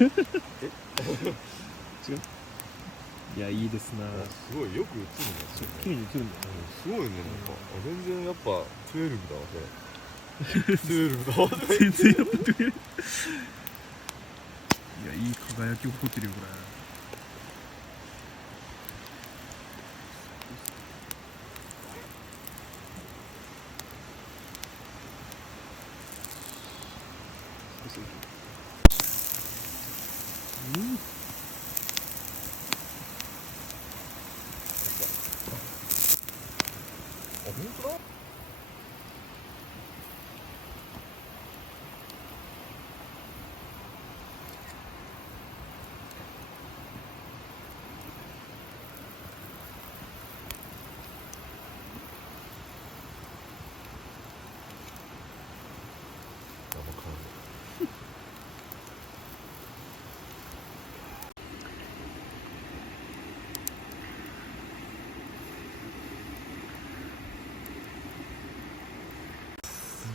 違う。いや、いいですな。すごいよく映るね。綺麗に映るんだよ。すごいね、なんか全然やっぱ12だわこれ。12だわ。全然やっぱ12。いや、いい輝きを誇ってるよこれ。うん。あ、本当だ。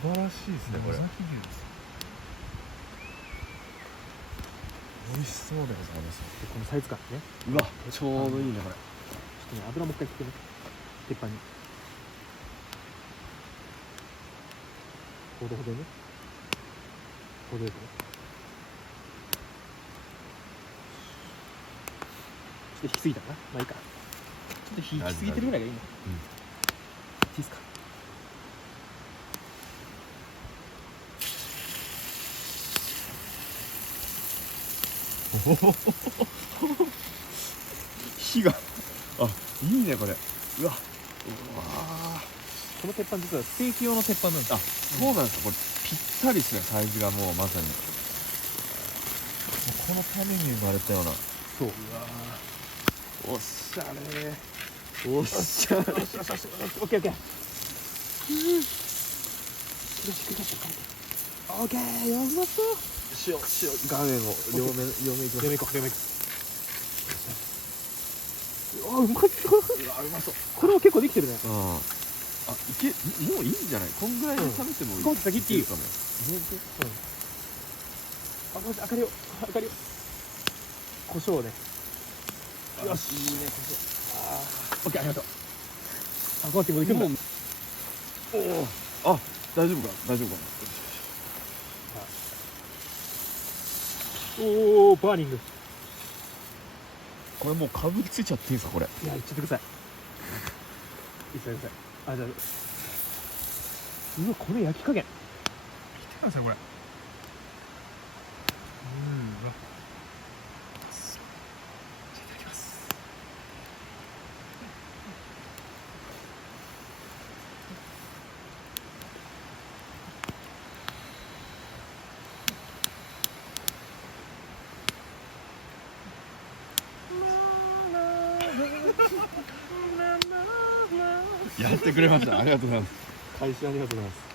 素晴らしいですねこれ。美味しそうでございます。このサイズ感ね。うわ、ちょうどいいねこれ。ちょっとね、油もう一回切ってね。鉄板に。ほどほどね。ほどよくね。ちょっと引きすぎたかな。まあいいか。ちょっと引きすぎてるぐらいがいいの。うん。いいっすか。火が、あ、いいねこれ。うわ、うわこの鉄板実はステーキ用の鉄板なんです。あ、そうなんですか。これぴったりですね、サイズがもうまさに。このために生まれたような。そう。おっしゃれ。おっしゃれ。オッケーオッケー。オッケー、よさそう。塩画面を両面いきます。両面いこう、両面いこう。あ、うまそう。うわ、うまそう。これは結構できてるね。うん。あ、もういいんじゃない。こんぐらいで食べてもいい。こう先っていいよ。かね。あ、マジ明かりを、明かりを。胡椒をね。よし。いいね、オッケー、ありがとう。あ、こうやってもう行くんだ。おお。あ、大丈夫か。大丈夫か。おお、バーニング。これもうかぶりついちゃっていいですかこれ。いや、行っちゃってください。いいっすよ、いいっすよ。あ、じゃあ。うわ、これ焼き加減。見てください、これ。うわ。じゃあ、いただきます。やってくれました。ありがとうございます。開始ありがとうございます。